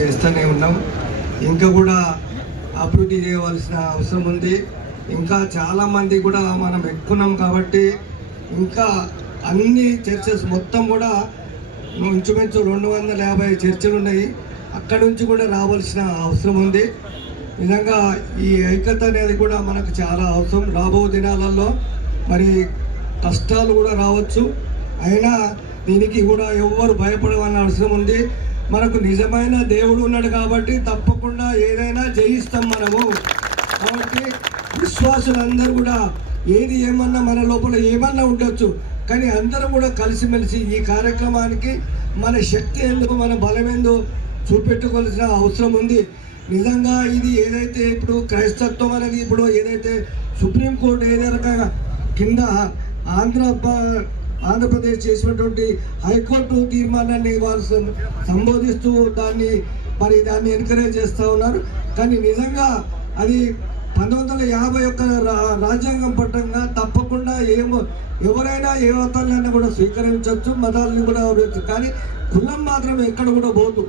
చేస్తూనే ఉన్నాం. ఇంకా కూడా అభివృద్ధి చేయవలసిన అవసరం ఉంది. ఇంకా చాలామంది కూడా మనం ఎక్కున్నాం కాబట్టి ఇంకా అన్ని చర్చెస్ మొత్తం కూడా ఇంచుమించు 250 చర్చలు ఉన్నాయి. అక్కడి నుంచి కూడా రావాల్సిన అవసరం ఉంది. నిజంగా ఈ ఐక్యత అనేది కూడా మనకు చాలా అవసరం. రాబో దినాలలో మరి కష్టాలు కూడా రావచ్చు, అయినా దీనికి కూడా ఎవ్వరు భయపడవలసిన అవసరం ఉంది. మనకు నిజమైన దేవుడు ఉన్నాడు కాబట్టి తప్పకుండా ఏదైనా జయిస్తాం మనము. కాబట్టి విశ్వాసులందరూ కూడా ఏది ఏమన్నా మన లోపల ఏమన్నా ఉండొచ్చు, కానీ అందరం కూడా కలిసిమెలిసి ఈ కార్యక్రమానికి మన శక్తి ఎందుకు, మన బలం ఏందో చూపెట్టుకోవాల్సిన అవసరం ఉంది. నిజంగా ఇది ఏదైతే ఇప్పుడు క్రైస్తత్వం అనేది ఇప్పుడు ఏదైతే సుప్రీంకోర్టు ఏదే రకంగా కింద ఆంధ్రప్రదేశ్ చేసినటువంటి హైకోర్టు తీర్మానాన్ని వాళ్ళు సంబోధిస్తూ దాన్ని ఎంకరేజ్ చేస్తూ ఉన్నారు. కానీ నిజంగా అది 1951 రాజ్యాంగం పట్టంగా తప్పకుండా ఎవరైనా ఏ మతాలైనా కూడా స్వీకరించవచ్చు, మతాలను కూడా అవ్వచ్చు, కానీ కులం మాత్రం ఎక్కడ కూడా పోదు.